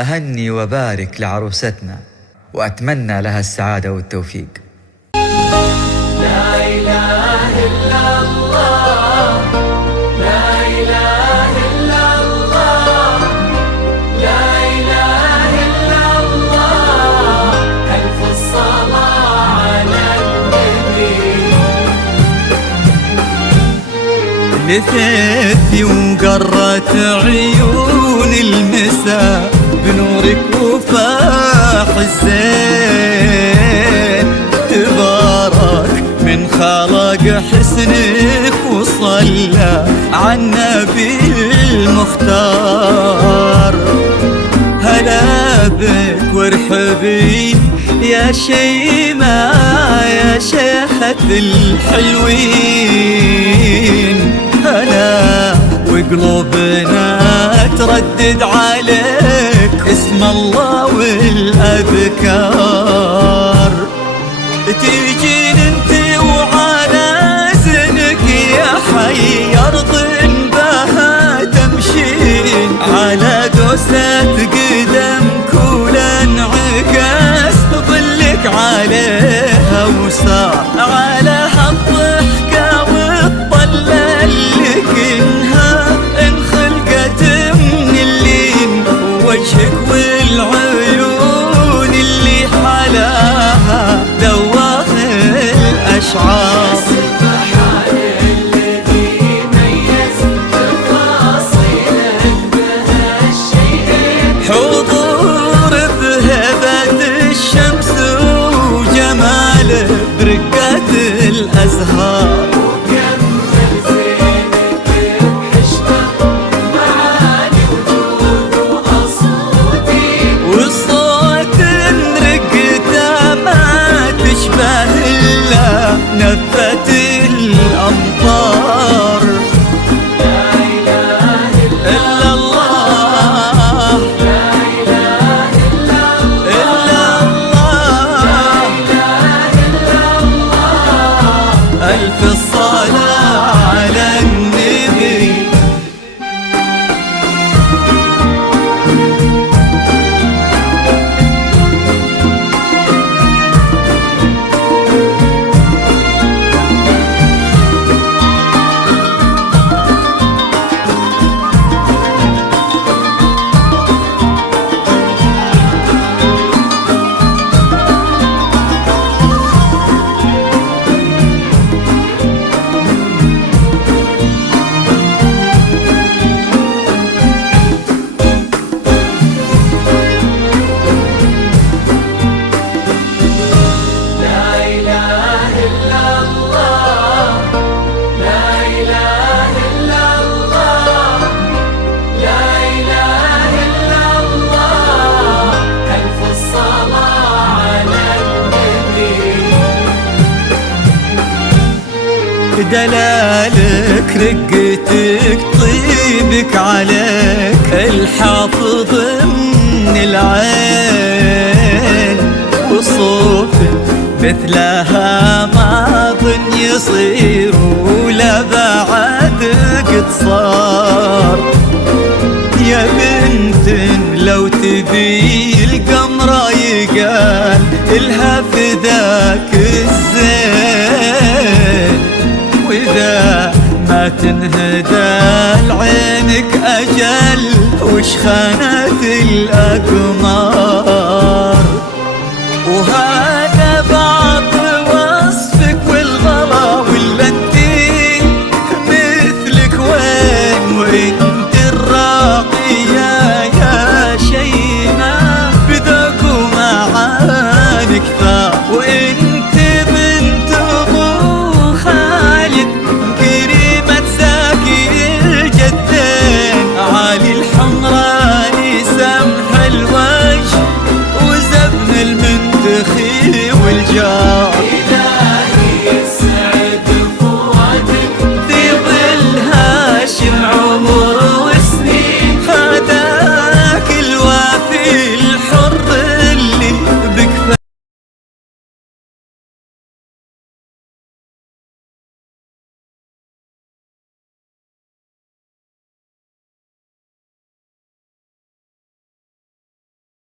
أهني وبارك لعروستنا وأتمنى لها السعادة والتوفيق. لا إله إلا الله، لا إله إلا الله، لا إله إلا الله، ألف الصلاة على النبي. لثيتي وقرت عيون المساء بنورك وفاح الزين، تبارك من خلق حسنك وصلى على النبي المختار. هلا بك وارحبي يا شيمة يا شيخة الحلوين، هلا وقلوبنا تردد عليك اسم الله والأذكار. تيجين انت وعلى زنك يا حي أرض بها تمشين، على دوسة قدمك ولانعكاس ظلك عليها وصار على هالضحكة والطلة اللي كنها انخلقت من اللين، وجهك والعيون اللي حلاها دواخ الأشعار. سبحان الذي ميز تفاصيلك بهالشيئين، حضور بهبة الشمس وجماله برقة الأزهار، وكمل زينك بحشمة معاني وجود وأصوتي، وصوت رقته ما تشبه إلا نفة الأمطار. لا إله إلا الله لا إله إلا الله، إلا الله، لا إله إلا الله، ألف الصلاة على النبي. لا إله إلا الله، لا إله إلا الله، لا إله إلا الله، ألف الصلاة على النبي. دلالك رقتك طيبك عليك الحافظ من العين، وصوفك مثلها ما ظن يصير ولا بعد قد صار. يا بنت لو تبي القمرة يقال الها فداك الزين، وإذا ما تنهدى لعينك أجل وش خانت الأقمار.